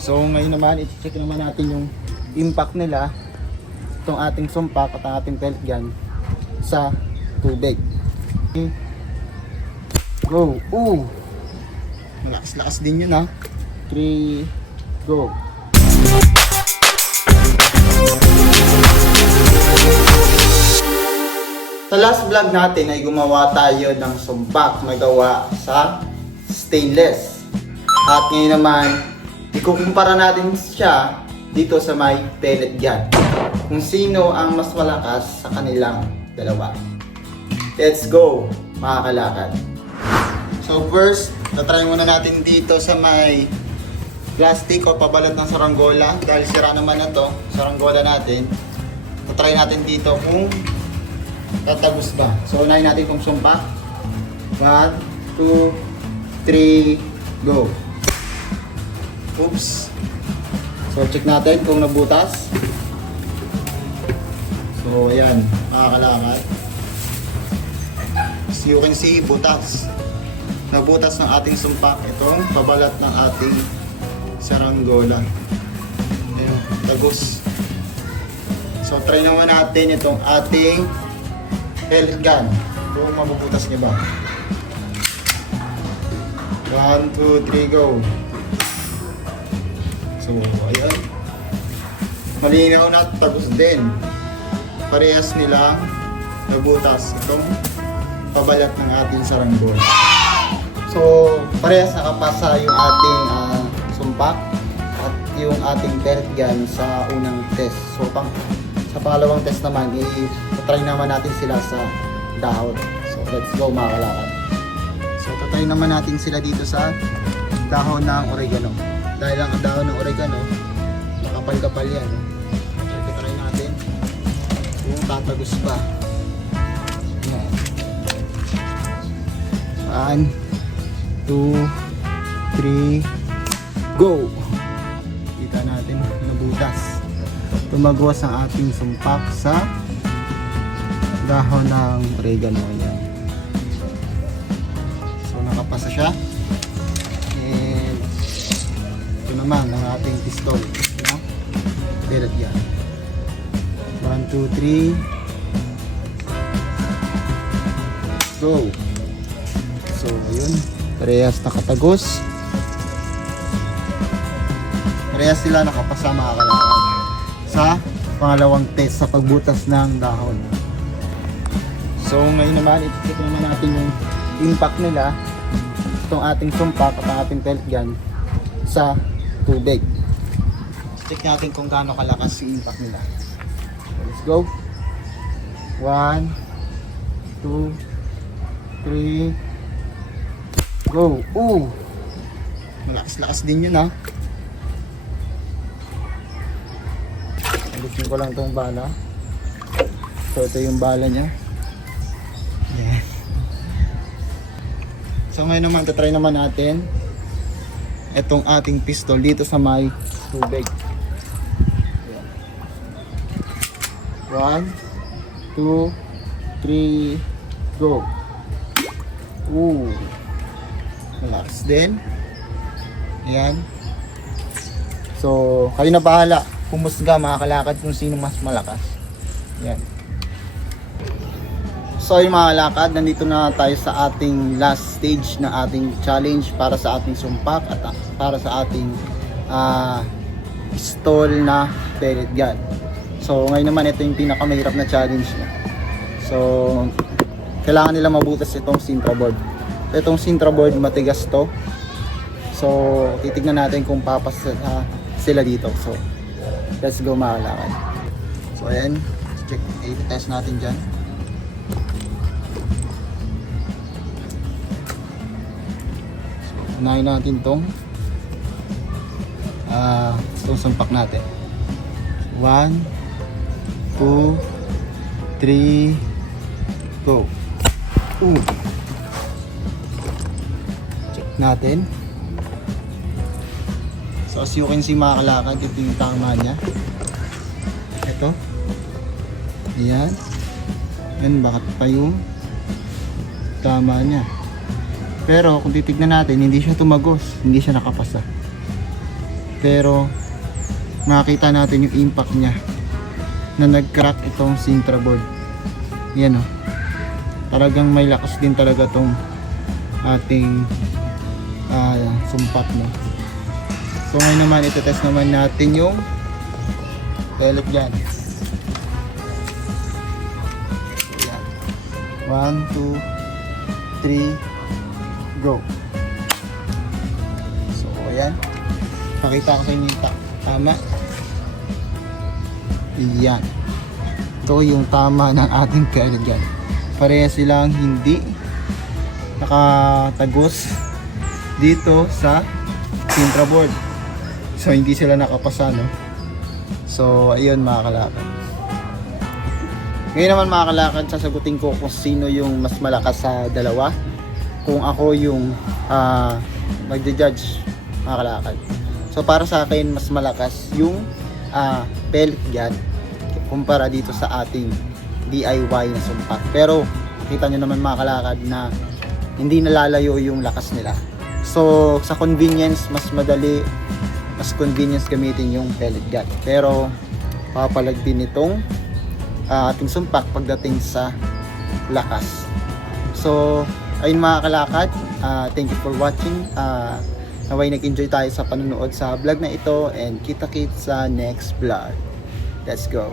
So ngayon naman, i-check naman natin yung impact nila, itong ating sumpak at ang ating pellet gun sa tubig. Okay. Go! Ooh! Malakas-lakas din yun ha. 3, go! Sa last vlog natin ay gumawa tayo ng sumpak na gawa sa stainless. At ngayon naman, ikukumpara natin siya dito sa may pellet gun. Kung sino ang mas malakas sa kanilang dalawa. Let's go, mga kalakad. So first, tatry muna natin dito sa may plastic o pabalot ng saranggola. Dahil sira naman na to, saranggola natin. Tatry natin dito kung tatagos ba. So unahin natin kung sumpak. 1, 2, 3, go. Oops. So check natin kung nabutas. So ayan, makakalakad. As you can see, butas. Nabutas ng ating sumpak itong pabalat ng ating saranggola. Ayan, tagos. So try naman natin itong ating pellet gun. Kung mabubutas niya ba. 1, 2, 3, go. So, ayan. Malinaw na, tagos din. Parehas nilang nabutas itong pabalat ng ating saranggola. So, parehas nakapasa yung ating sumpak at yung ating pellet gun sa unang test. So, sa pangalawang test naman, try naman natin sila sa dahon. So, let's go, mga kalakad. So, tatry naman natin sila dito sa dahon ng oregano. Dahil ang dahon ng oregano, makapal-kapal yan. So, try natin kung tatagos pa. Yan. 1, 2, 3, go! Kita natin, nabutas. Tumagwas ang ating sumpak sa dahon ng oregano. Yan. So nakapasa siya. And ito naman ang ating pistol. Pellet yan. 1, 2, 3, go! So ayun, parehas nakatagos. Parehas sila nakapasa, mga kalakad, sa pangalawang test sa pagbutas ng dahon. So ngayon naman, i-check naman natin yung impact nila, itong ating sumpak at ang ating pellet gun sa tubig. Check natin kung gaano kalakas yung impact nila. So, let's go. 1, 2, 3, go. Ooh! Malakas-lakas din yun ha. Alisin ko lang itong bala. So ito yung bala niya. Yeah. So ngayon naman, tatry naman natin itong ating pistol dito sa may tubig. 1, 2, 3, go. Ooh! Malakas din. Ayan. So kayo na bahala pumusga, mga kalakad, kung sino mas malakas. Yan. So yung mga kalakad, nandito na tayo sa ating last stage na ating challenge para sa ating sumpak at para sa ating pistol na pellet gun. So ngayon naman, ito yung pinakamahirap na challenge niya. So kailangan nila mabutas itong sintra board. Itong sintra board, matigas to. So titignan natin kung papasa sila dito. So let's go, mga kalakad. So ayan, check, i-test natin dyan. So unahin natin itong sumpak natin. 1, 2, 3, go. Check natin. So as you can see, mga kalakad, ito yung tama niya. Ito. Ayan. Yan, bakit pa yung tama niya. Pero kung titignan natin, hindi siya tumagos, hindi siya nakapasa. pero makita natin yung impact niya na nag-crack itong Sintra board. Yan o, talagang may lakas din talaga tong ating sumpak mo. So ngayon naman itetest naman natin yung pellet gun. Yan. 1, 2, 3, go. So ayan, pakita ko sa inyo yung tama. Yan, ito yung tama ng ating pellet gun. Pareha silang hindi nakatagos dito sa Sintra board. So hindi sila nakapasa, no? So ayun mga kalakad. Ngayon naman mga kalakad, sasagutin ko kung sino yung mas malakas sa dalawa. Kung ako yung magja-judge mga kalakad. So para sa akin mas malakas yung pellet gun kumpara dito sa ating DIY na sumpak. Pero kita nyo naman mga kalakad na hindi nalalayo yung lakas nila. So sa convenience, mas madali, mas convenience gamitin yung pellet gun. Pero papalag din itong ating sumpak pagdating sa lakas. So ayun mga kalakad, thank you for watching. Naway nag-enjoy tayo sa panonood sa vlog na ito, and kita-kits sa next vlog. Let's go.